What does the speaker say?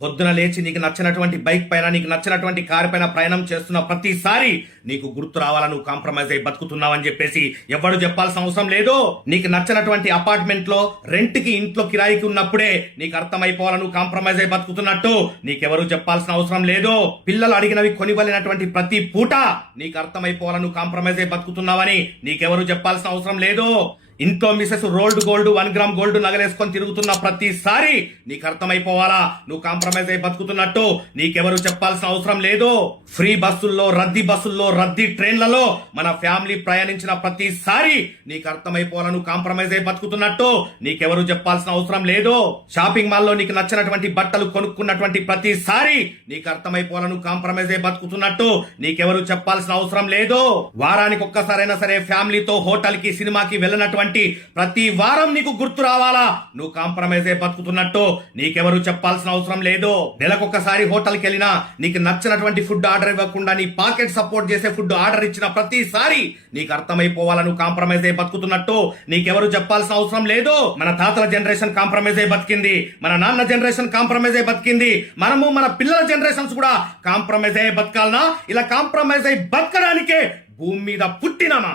పొద్దున లేచి నీకు నచ్చినటువంటి బైక్ పైన నీకు నచ్చినటువంటి కారు పైన ప్రయాణం చేస్తున్న ప్రతిసారి నీకు గుర్తు రావాలా నువ్వు కాంప్రమైజ్ అయి బతుకుతున్నావని చెప్పేసి ఎవరు చెప్పాల్సిన అవసరం లేదు. నీకు నచ్చినటువంటి అపార్ట్మెంట్ లో రెంట్ కి ఇంట్లో కిరాయికి ఉన్నప్పుడే నీకు అర్థమైపోవాలా నువ్వు కాంప్రమైజ్ అయి బతుకుతున్నట్టు నీకెవరు చెప్పాల్సిన అవసరం లేదు. పిల్లలు అడిగినవి కొనివలినటువంటి ప్రతి పూట నీకు అర్థమైపోవాలా నువ్వు కాంప్రమైజ్ అయి బతుకుతున్నావని నీకెవరు చెప్పాల్సిన అవసరం లేదు. ఇంట్లో Mrs rolled gold 1 gram gold నగలేసుకొని తిరుగుతున్న ప్రతిసారి నీకు అర్థమైపోవాలా నువ్వు కాంప్రమైజ్ అయి బతుకుతున్నట్టు నీకెవరు చెప్పాల్సిన అవసరం లేదు. ఫ్రీ బస్సుల్లో రద్దీ ట్రైన్లలో మన ఫ్యామిలీ ప్రయాణించిన ప్రతిసారి నీకు అర్థమైపోవాలా నువ్వు కాంప్రమైజ్ అయి బతుకుతున్నట్టు నీకెవరు చెప్పాల్సిన అవసరం లేదు. షాపింగ్ మాల్లో నీకు నచ్చినటువంటి బట్టలు కొనుక్కున్నటువంటి ప్రతిసారి నీకు అర్థమైపోవాలా నువ్వు కాంప్రమైజ్ అయి బతుకుతున్నట్టు నీకెవరు చెప్పాల్సిన అవసరం లేదు. వారానికి ఒక్కసారైనా సరే ఫ్యామిలీతో హోటల్ కి సినిమాకి వెళ్ళినటువంటి ప్రతి వారం నీకు గుర్తు రావాలా నువ్వు కాంప్రమైజ్ అయి బతుకుతున్నట్టు నీకెవరు చెప్పాల్సిన అవసరం లేదు. నెలకొకసారి హోటల్కి వెళ్ళినా నీకు నచ్చినటువంటి ఫుడ్ ఆర్డర్ ఇవ్వకుండా నీ పాకెట్ సపోర్ట్ చేసే ఫుడ్ ఆర్డర్ ఇచ్చిన ప్రతిసారి నీకు అర్థమైపోవాలా నువ్వు కాంప్రమైజ్ అయి బతుకుతున్నట్టు నీకెవరు చెప్పాల్సిన అవసరం లేదు. మన తాతల జనరేషన్ కాంప్రమైజ్ అయి బతికింది, మన నాన్న జనరేషన్ కాంప్రమైజ్ అయి బతికింది, మనము మన పిల్లల జనరేషన్స్ కూడా కాంప్రమైజ్ అయి బతకాలనా? ఇలా కాంప్రమైజ్ అయి బతకడానికే భూమి మీద పుట్టినామా?